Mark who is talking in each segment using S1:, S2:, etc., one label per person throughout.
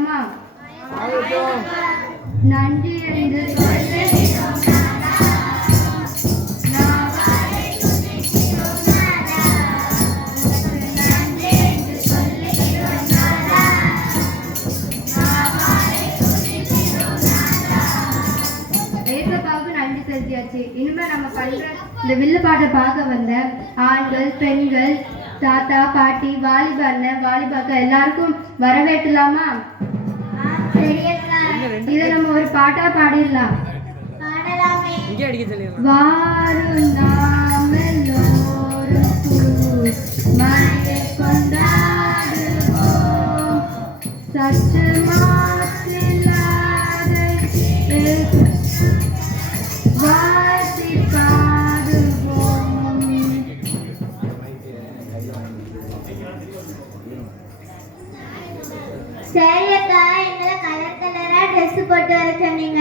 S1: ஆகட்டுமா நன்றி என்று நன்றி இனிமே நம்ம பண்ற இந்த வில்லு பாட்டை பார்க்க வந்த ஆண்கள் பெண்கள் தாத்தா பாட்டி வாலிப அண்ணன் வாலிபாக்கா எல்லாருக்கும் வரவேற்றலாமா இதை நம்ம ஒரு பாட்டா பாடிடலாம்.
S2: இங்கே அடிக்க சொல்லிடலாம்.
S1: வாரும் நாமெல்லோரும் கொண்டாடுவோம். சற்று
S3: போட்டு வர சொன்னீங்க.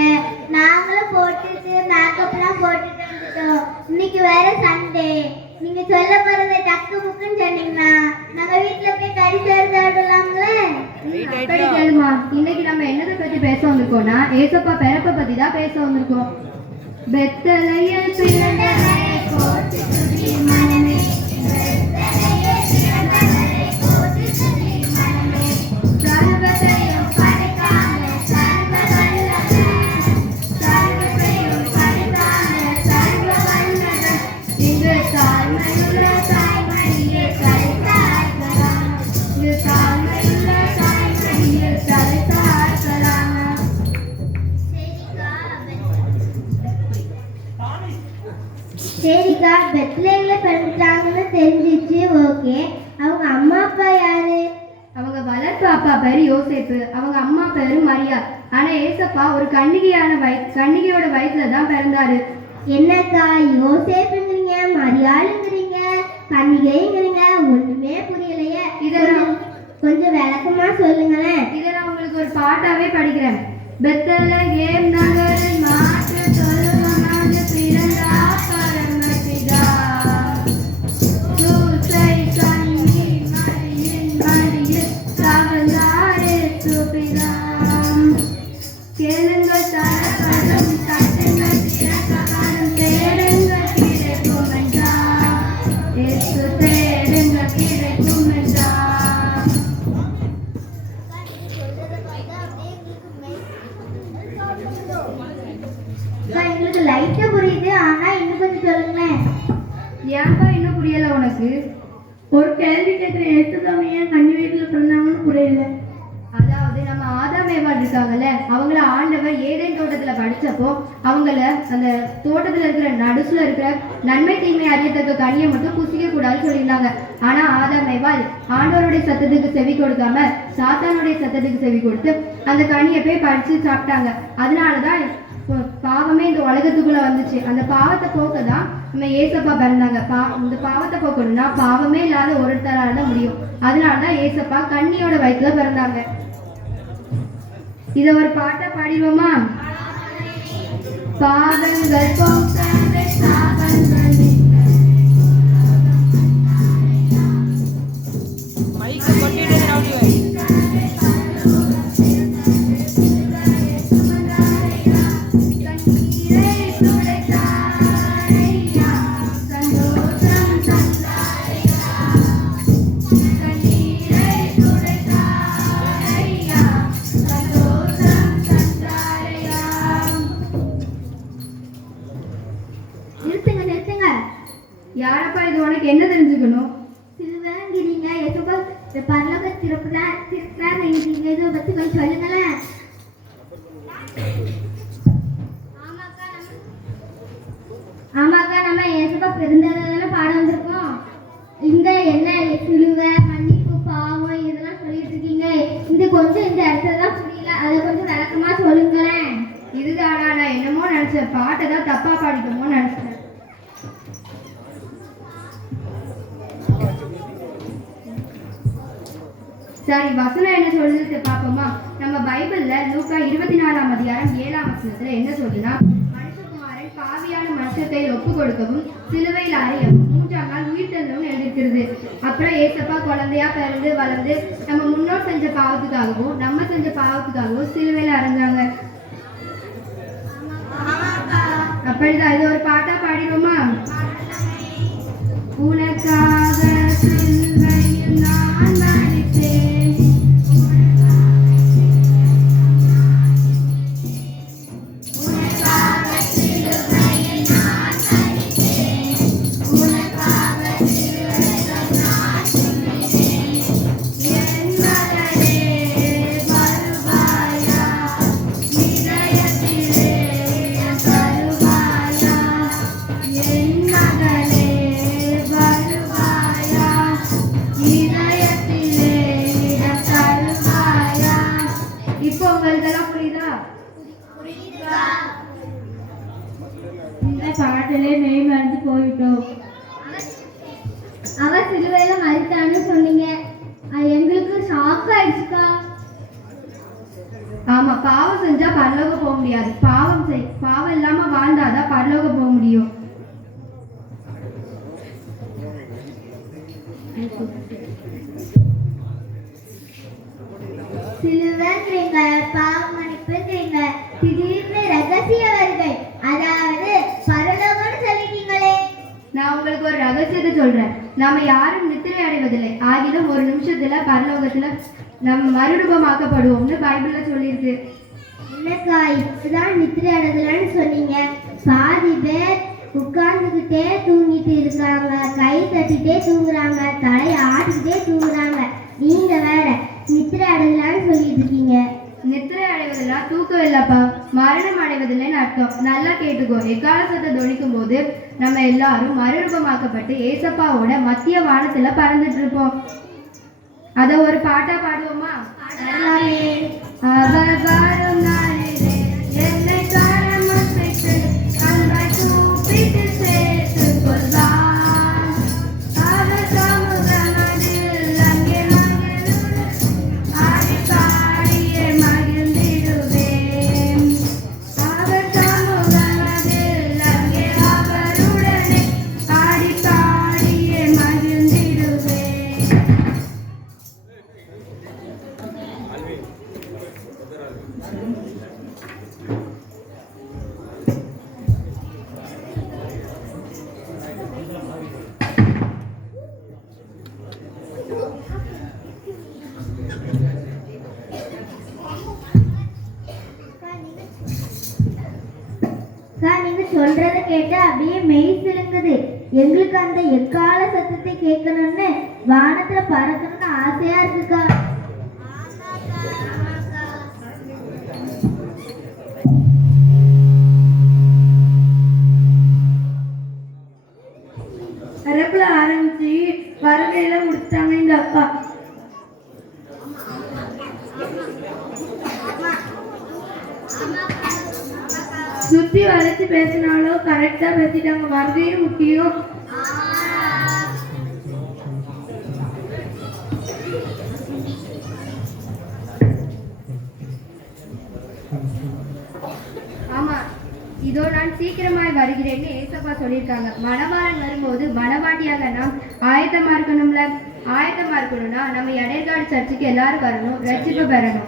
S3: நாங்களும் போட்டுட்டு மேக்கப்லாம் போட்டுட்டு வந்துட்டோம். இன்னைக்கு வேற சண்டே நீங்க சொல்ல போறது டக்கு புக்குன்னு சொன்னீங்கன்னா நாங்க வீட்ல போய் கறி சாப்பிடலாங்களே
S1: அப்படி கேளுமா. இன்னைக்கு நம்ம என்னதை பத்தி பேச வந்திருக்கோம்னா ஏசப்பா பிறப்பை பத்தி தான் பேச வந்திருக்கோம். பிறந்தவரை
S3: சரிக்கா பெத்லேல பிறந்துட்டாங்கன்னு தெரிஞ்சிச்சு ஓகே அவங்க அம்மா அப்பா யாரு?
S1: அவங்க வளர்ப்பு அப்பா பேரு யோசேப்பு. அவங்க அம்மா பேரு மரியா. ஆனா ஏசப்பா ஒரு கன்னிகையான வய கன்னிகையோட வயசுல தான் பிறந்தாரு.
S3: என்னக்கா யோசேப்புங்கிறீங்க மரியாளுங்கிறீங்க பண்டிகைங்கிறீங்க ஒண்ணுமே புரியலையே.
S1: இதெல்லாம்
S3: கொஞ்சம் விளக்கமா சொல்லுங்களேன்.
S1: இதை நான் உங்களுக்கு ஒரு பாட்டாவே படிக்கிறேன். பெத்தல ஏம் நகரில்
S3: ஏன் கன்னி வீட்டுல பிறந்தாங்கன்னு புரியல.
S1: அதாவது நம்ம ஆதாமேவா இருக்காங்கல்ல அவங்கள ஆண்டவர் ஏதேன் தோட்டத்துல படிச்சப்போ அவங்கள அந்த தோட்டத்துல இருக்கிற நடுசுல இருக்கிற நன்மை தீமை அறியத்தக்க கனியை மட்டும் புசிக்க கூடாதுன்னு சொல்லியிருந்தாங்க. ஆனா ஆதாம் ஆண்டவருடைய சத்தத்துக்கு செவி கொடுக்காம சாத்தானுடைய சத்தத்துக்கு செவி கொடுத்து அந்த கனியை போய் படிச்சு சாப்பிட்டாங்க. அதனாலதான் பாவமே இந்த உலகத்துக்குள்ள வந்துச்சு. அந்த பாவத்தை போக்க தான் நம்ம ஏசப்பா பிறந்தாங்க. பா இந்த பாவத்தை போக்கணும்னா பாவமே இல்லாத ஒருத்தரால தான் முடியும். அதனால தான் ஏசப்பா கண்ணியோட வயிற்றுல பிறந்தாங்க. இத ஒரு பாட்டை பாடிடுவோமா? பாவங்கள்
S3: போக்க திருப்புறா திருப்புறா நீங்க பத்தி கொஞ்சம் சொல்லுங்களேன். ஆமாக்கா நம்ம ஏசப்பா பிறந்ததான பாடம் வந்திருக்கோம். இங்க என்ன சிலுவை மன்னிப்பு பாவம் இதெல்லாம் சொல்லிட்டு இருக்கீங்க. இந்த கொஞ்சம் இந்த இடத்துல தான் புரியல. அதை கொஞ்சம் விளக்கமா சொல்லுங்களேன்.
S1: இதுதானா நான் என்னமோ நினைச்சேன். பாட்டை தான் தப்பா பாடிட்டோமோ நினைச்சேன். சரி வசனம் என்ன சொல்லுது பார்ப்போமா. நம்ம பைபிள்ல லூக்கா இருபத்தி நாலாம் அதிகாரம் ஏழாம் வசனத்துல என்ன சொல்லுதுன்னா மனுஷகுமாரன் பாவியான மனுஷத்தை ஒப்பு கொடுக்கவும் சிலுவையில் அறையவும் மூன்றாம் நாள் உயிர் தந்தவும் எழுதிருக்கிறது அப்புறம் ஏசப்பா குழந்தையா பிறந்து வளர்ந்து நம்ம முன்னோர் செஞ்ச பாவத்துக்காகவும் நம்ம செஞ்ச பாவத்துக்காகவும் சிலுவையில் அறந்தாங்க அப்படிதான் இது ஒரு பாட்டா பாடிடுவோமா? உனக்கா பாட்டிலே மெய் மறந்து போயிட்டோம்
S3: அவ சிலுவையில மறித்தான்னு சொன்னீங்க அது எங்களுக்கு ஷாக் ஆயிடுச்சுக்கா
S1: ஆமா பாவம் செஞ்சா பரலோகம் போக முடியாது பாவம் செய் பாவம் இல்லாம வாழ்ந்தாதான் பரலோகம் போக முடியும் நாம யாரும் நித்திரை அடைவதில்லை ஆகிலும் ஒரு நிமிஷத்துல பரலோகத்துல நம்ம மறுரூபமாக்கப்படுவோம்னு பைபிள்ல சொல்லியிருக்கு.
S3: என்னக்கா இப்பதான் நித்திரை அடைதலன்னு சொன்னீங்க. பாதி பேர் உட்கார்ந்துக்கிட்டே தூங்கிட்டு இருக்காங்க. கை தட்டிட்டே தூங்குறாங்க. தலையை ஆட்டிக்கிட்டே தூங்குறாங்க. நீங்க வேற நித்திரை அடைதலான்னு சொல்லிட்டு இருக்கீங்க.
S1: நித்திரை அடைவதெல்லாம் தூக்கம் இல்லப்பா. மரணம் அடைவதில்லைன்னு அர்த்தம். நல்லா கேட்டுக்கோ. எக்கால சத்தம் தொனிக்கும் போது நம்ம எல்லாரும் மறுரூபமாக்கப்பட்டு ஏசப்பாவோட மத்திய வானத்துல பறந்துட்டு இருப்போம் அத ஒரு பாட்டா பாடுவோமா?
S3: சொல்றத கேட்டு அப்படியே மெய் சிலுங்குது. எங்களுக்கு அந்த எக்கால சத்தத்தை கேட்கணும்னு வானத்துல பறக்கணும்னு ஆசையா இருக்குக்கா.
S1: வளைச்சு பேசினாலோ கரெக்டா பேசிட்டாங்க வருகையும் முக்கியம் இதோ நான் சீக்கிரமாய் வருகிறேன்னு ஏசப்பா சொல்லியிருக்காங்க. மணவாளன் வரும்போது மணவாட்டியாக நாம் ஆயத்தமா இருக்கணும்ல? ஆயத்தமா இருக்கணும்னா நம்ம எடைக்காடு சர்ச்சுக்கு எல்லாரும் வரணும் ரசிப்பு பெறணும்.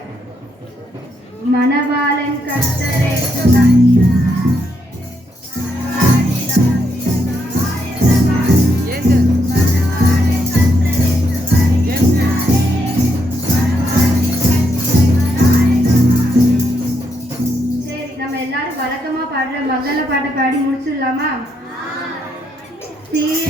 S1: மணவாளன் கத்தரை நம்ம